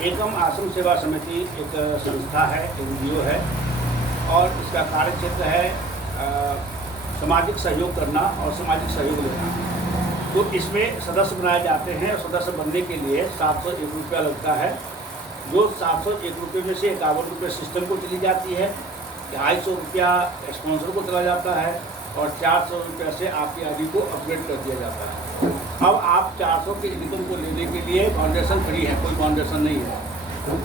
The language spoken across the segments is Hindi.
एकम आश्रम सेवा समिति एक संस्था है, एनजीओ है और इसका कार्य क्षेत्र है सामाजिक सहयोग करना और सामाजिक सहयोग लेना। तो इसमें सदस्य बनाए जाते हैं और सदस्य बनने के लिए 701 रुपया लगता है, जो 701 रुपये में से 51 रुपये सिस्टम को चली जाती है, 250 रुपया स्पॉन्सर को चला जाता है और 400 रुपया से आपकी आईडी को अपग्रेड कर दिया जाता है। अब आप 400 के इनकम को लेने के लिए फाउंडेशन फ्री है, कोई फाउंडेशन नहीं है।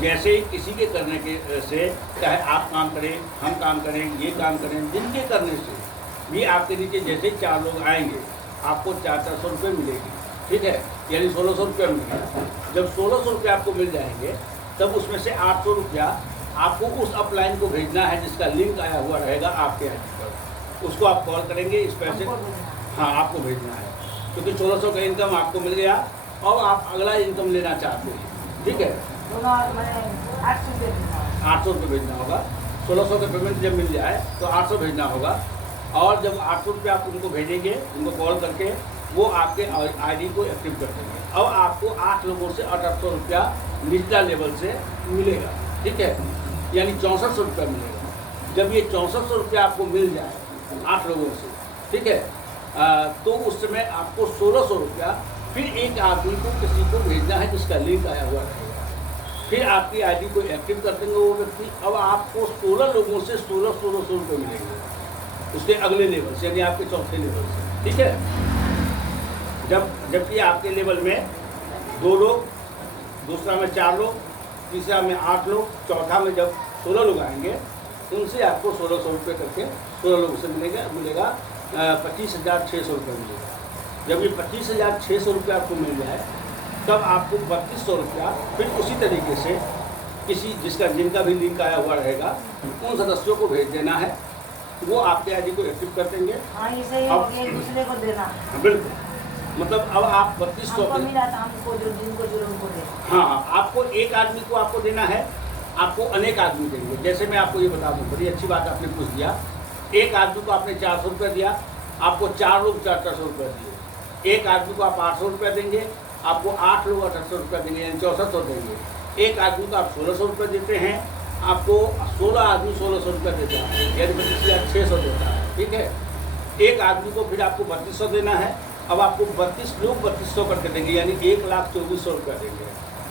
जैसे ही किसी के करने के से, चाहे आप काम करें, हम काम करें, ये काम करें, जिनके करने से भी आपके नीचे जैसे 4 लोग आएंगे आपको 400 रुपये मिलेगी, ठीक है, यानी 1600 रुपया मिलेगा। जब 1600 रुपये आपको मिल जाएंगे तब उसमें से 800 रुपया आपको उस अपलाइन को भेजना है जिसका लिंक आया हुआ रहेगा आपके आई पर। उसको आप कॉल करेंगे, इस पैसे हाँ आपको भेजना है, क्योंकि 1600 का इनकम आपको मिल गया और आप अगला इनकम लेना चाहते हैं, ठीक है, 800 रुपये भेजना होगा। 1600 का पेमेंट जब मिल जाए तो 800 भेजना होगा और जब 800 रुपये आप उनको भेजेंगे, उनको कॉल करके वो आपके आईडी को एक्टिव कर देंगे। अब आपको 8 लोगों से 800 रुपया निचला लेवल से मिलेगा, ठीक है, यानी 6400 रुपया मिलेगा। जब ये 6400 रुपया आपको मिल जाए 8 लोगों से, ठीक है, तो उस समय आपको 1600 रुपया फिर एक आदमी को किसी को भेजना है जिसका लिंक आया हुआ रहेगा। फिर आपकी आईडी को एक्टिव कर देंगे वो व्यक्ति। अब आपको 16 लोगों से 1600 रुपये मिलेंगे उसके अगले लेवल से, यानी आपके चौथे लेवल से, ठीक है। जबकि आपके लेवल में 2 लोग, दूसरा में 4 लोग, तीसरा में 8 लोग, चौथा में जब 16 लोग आएंगे उनसे आपको 1600 रुपये करके 16 लोगों से मिलेगा 25,600 रुपये मिलेगा। जब ये 25,600 रुपये आपको मिल जाए तब आपको 3200 रुपया फिर उसी तरीके से किसी जिनका भी लिंक आया हुआ रहेगा उन सदस्यों को भेज देना है, वो आपके आईडी को एक्टिव कर देंगे। हाँ, इसे ही हो गया, एक दूसरे को देना। बिल्कुल, मतलब अब आप 3200 हाँ, आपको एक आदमी को आपको देना है, आपको अनेक आदमी देंगे। जैसे मैं आपको ये बता दूँ, बड़ी अच्छी बात आपने पूछ दिया। एक आदमी को आपने 400 रुपये दिया, आपको 4 लोग 400 रुपये दिए। एक आदमी को आप 800 रुपये देंगे, आपको 8 लोग 800 रुपये देंगे, यानी 6400 देंगे। एक आदमी को आप 1600 रुपये देते हैं, आपको 16 आदमी 1600 रुपये देता है, यानी 25,600 देता है, ठीक है। एक आदमी को फिर आपको 3200 देना है। अब आपको 32 लोग 3200 करके देंगे, यानी 1,24,000 रुपया देंगे,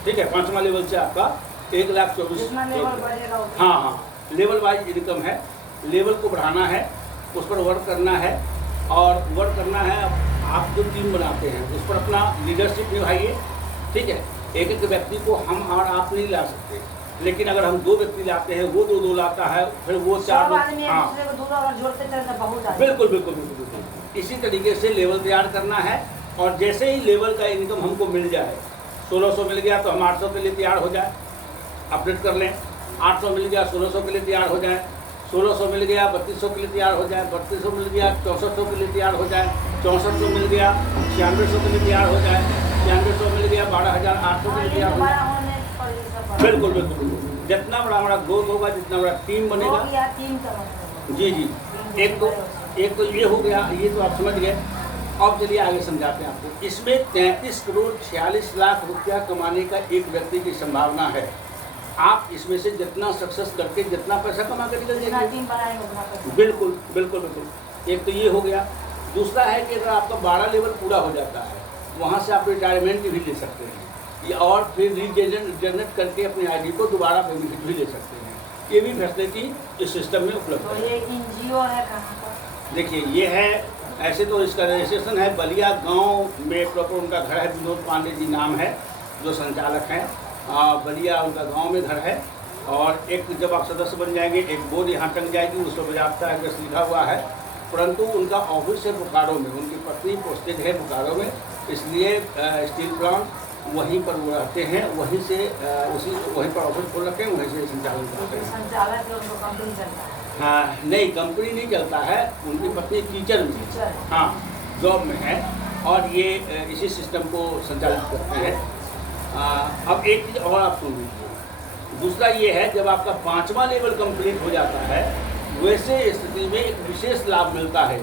ठीक है। 5वां लेवल से आपका 1,24,000। हाँ, लेवल वाइज इनकम है, लेवल को बढ़ाना है, उस पर वर्क करना है और वर्क करना है। आप जो टीम बनाते हैं उस पर अपना लीडरशिप निभाइए, ठीक है। एक व्यक्ति को हम और आप नहीं ला सकते, लेकिन अगर हम 2 व्यक्ति लाते हैं, वो 2 लाता है, फिर वो 4 लोग, हाँ बिल्कुल बिल्कुल बिल्कुल बिल्कुल इसी तरीके से लेवल तैयार करना है। और जैसे ही लेवल का इनकम हमको मिल जाए, 1600 मिल गया तो हम 800 के लिए तैयार हो जाए, अपडेट कर लें। 800 मिल गया 1600 के लिए तैयार हो जाए, 1600 मिल गया 3200 के लिए तैयार हो जाए, 3200 मिल गया 6400 के लिए तैयार हो जाए, 6400 मिल गया 9600 के लिए तैयार हो जाए, 9600 मिल गया 12,800 के लिए तैयार हो जाए। बिल्कुल बिल्कुल बिल्कुल, जितना बड़ा हमारा ग्रोथ होगा, जितना बड़ा टीम बनेगा। जी जी, एक तो ये हो गया, ये तो आप समझ गए। अब चलिए आगे समझाते हैं आपको। इसमें 33 करोड़ 46 लाख रुपया कमाने का एक व्यक्ति की संभावना है। आप इसमें से जितना सक्सेस करके जितना पैसा कमा कर निकल जाएंगे। बिल्कुल बिल्कुल बिल्कुल, एक तो ये हो गया। दूसरा है कि अगर आपका 12 लेवल पूरा हो जाता है, वहाँ से आप रिटायरमेंट भी ले सकते हैं या और फिर रीजनरेट करके अपनी आईडी को दोबारा बेनिफिट भी ले सकते हैं। ये भी फैसिलिटी इस सिस्टम में उपलब्ध है। ये एनजीओ है कहाँ पर? देखिए, ये है, ऐसे तो इसका रजिस्ट्रेशन है बलिया गांव में, प्रॉपर उनका घर है, विनोद पांडे जी नाम है जो संचालक हैं। बलिया उनका गांव में घर है। और एक जब आप सदस्य बन जाएंगे, एक बोर्ड यहाँ टंग जाएगी, उस पर बजाता है बस लिखा हुआ है। परंतु उनका ऑफिस है बोकारो में, उनकी पत्नी पोस्टेड है बोकारो में, इसलिए स्टील प्लांट वहीं पर वो रहते हैं, वहीं से वहीं पर ऑफिस खोल रखे हैं, वहीं से संचालन करते हैं। संचालक जो उनको कंपनी चलता है? हाँ, नहीं, कंपनी नहीं चलता है, उनकी पत्नी टीचर में है, हाँ जॉब में है, और ये इसी सिस्टम को संचालित करते हैं। अब एक चीज़ और आप सुन लीजिए। दूसरा ये है, जब आपका 5वां लेवल कंप्लीट हो जाता है, वैसे स्थिति में एक विशेष लाभ मिलता है।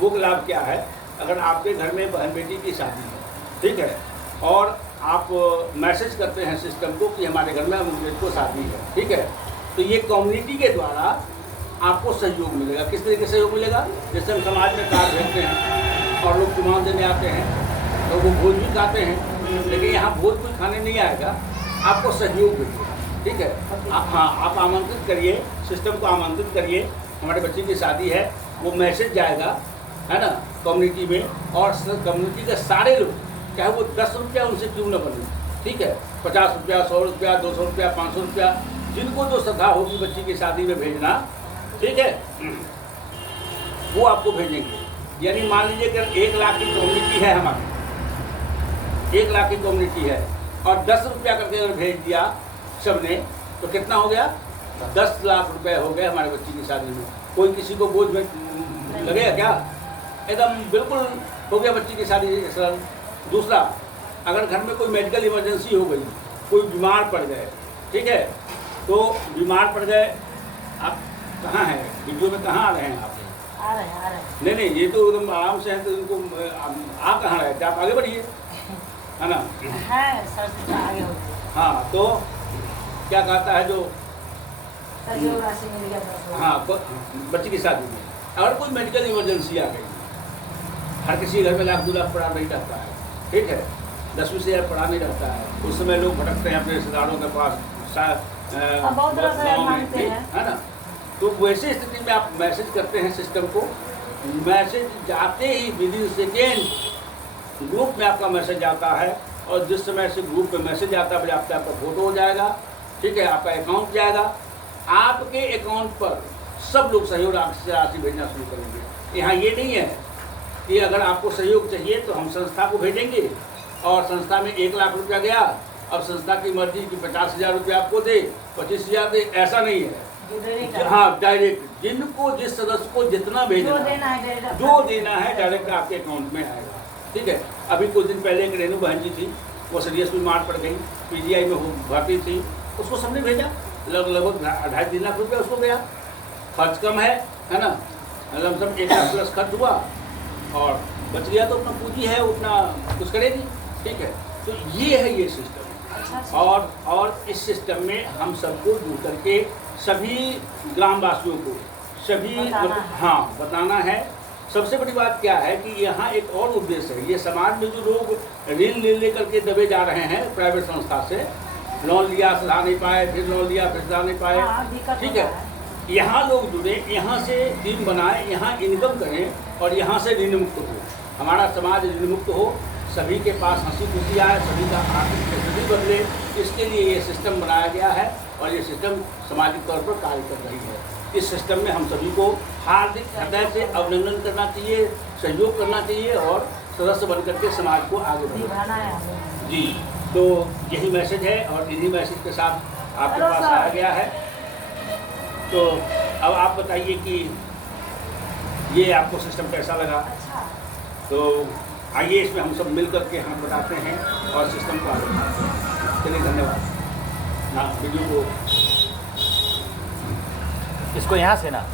वो लाभ क्या है? अगर आपके घर में बहन बेटी की शादी है, ठीक है, और आप मैसेज करते हैं सिस्टम को कि हमारे घर में अमूल्य को शादी है, ठीक है। तो ये कम्युनिटी के द्वारा आपको सहयोग मिलेगा। किस तरीके से सहयोग मिलेगा? जैसे हम समाज में कार्ड भेजते हैं और लोग चुनाव देने आते हैं तो वो भोज भी खाते हैं, लेकिन यहाँ भोज कोई खाने नहीं आएगा, आपको सहयोग मिलेगा, ठीक है। आप आमंत्रित करिए, सिस्टम को आमंत्रित करिए, हमारे बच्चे की शादी है, वो मैसेज जाएगा, है ना, कम्युनिटी में, और कम्युनिटी के सारे लोग, चाहे वो 10 रुपया उनसे क्यों न बने, ठीक है, 50 रुपया, 100 रुपया, 200 रुपया, 500 रुपया, जिनको जो श्रद्धा होगी बच्ची की शादी में भेजना, ठीक है, वो आपको भेजेंगे। यानी मान लीजिए कि 1 लाख की कम्युनिटी है हमारी, 1 लाख की कम्युनिटी है, और 10 रुपया करके अगर भेज दिया सबने, तो कितना हो गया? 10 लाख रुपए हो गए हमारे बच्ची की शादी में। कोई किसी को बोझ में लगेगा क्या? एकदम बिल्कुल हो गया बच्ची की शादी सरल। दूसरा, अगर घर में कोई मेडिकल इमरजेंसी हो गई, कोई बीमार पड़ गए, ठीक है, तो बीमार पड़ गए, आप कहाँ हैं? वीडियो में कहाँ आ रहे हैं आप? आ रहे हैं। नहीं, ये तो एकदम आराम से हैं, तो इनको आप कहाँ रहे थे? आप आगे बढ़िए, है ना? है सर से आगे हो गए। हाँ, तो क्या कहता है जो सहयोग राशि मिल गया 10 लाख। हाँ, बच्ची की शादी में अगर कोई मेडिकल इमरजेंसी आ गई, हर किसी घर में 1 लाख 2 लाख पड़ा नहीं रहता है, ठीक है, 10-20 हज़ार पड़ा नहीं रहता है। उस समय लोग भटकते हैं अपने रिश्तेदारों के पास, बहुत तरह से मांगते हैं, है ना। तो वैसे स्थिति में आप मैसेज करते हैं सिस्टम को, मैसेज जाते ही विदिन सेकेंड ग्रुप में आपका मैसेज आता है, और जिस समय से ग्रुप में मैसेज आता है आपका फोटो हो जाएगा, ठीक है, आपका अकाउंट जाएगा, आपके अकाउंट पर सब लोग सहयोग राशि भेजना शुरू करेंगे। यहाँ ये नहीं है कि अगर आपको सहयोग चाहिए तो हम संस्था को भेजेंगे और संस्था में 1 लाख रुपया गया, अब संस्था की मर्जी कि 50,000 रुपया आपको दे, 25,000 दे, ऐसा नहीं है। हाँ, डायरेक्ट जिनको जिस सदस्य को जितना भेजना, जो देना है डायरेक्ट आपके अकाउंट में आएगा, ठीक है। अभी कुछ दिन पहले एक रेणु बहन जी थी, वो सीरियस बीमार पड़ गई, PGI में भर्ती थी, उसको सबने भेजा, लगभग 2.5-3 लाख रुपया उसको गया। खर्च कम है ना, लमसम 1 लाख प्लस खर्च हुआ, और बच गया तो अपना पूंजी है, उतना कुछ करेगी, ठीक है। तो ये है ये सिस्टम, और इस सिस्टम में हम सबको जुड़ करके सभी ग्रामवासियों को सभी बताना है। सबसे बड़ी बात क्या है कि यहाँ एक और उद्देश्य है, ये समाज में जो लोग ऋण ले करके दबे जा रहे हैं, प्राइवेट संस्था से लोन लिया, सधा नहीं पाए, फिर लोन लिया, फिर सधा नहीं पाए, ठीक है, यहाँ लोग जुड़े, यहाँ से टीम बनाए, यहाँ इनकम करें और यहाँ से ऋण मुक्त हो, हमारा समाज ऋण मुक्त हो, सभी के पास हंसी खुशी आए, सभी का आर्थिक स्थिति बदले, इसके लिए ये सिस्टम बनाया गया है, और ये सिस्टम सामाजिक तौर पर कार्य कर रही है। इस सिस्टम में हम सभी को हार्दिक हृदय से अभिनंदन करना चाहिए, सहयोग करना चाहिए, और सदस्य बनकर के समाज को आगे बढ़ाना है। जी, तो यही मैसेज है, और इन्हीं मैसेज के साथ आपके पास आया गया है। तो अब आप बताइए कि ये आपको सिस्टम कैसा लगा? तो आइए इसमें हम सब मिल करके हम बताते हैं और सिस्टम को आगे बढ़ाते हैं। चलिए, धन्यवाद। ना वीडियो को इसको यहाँ से ना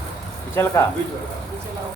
चल का वीडियो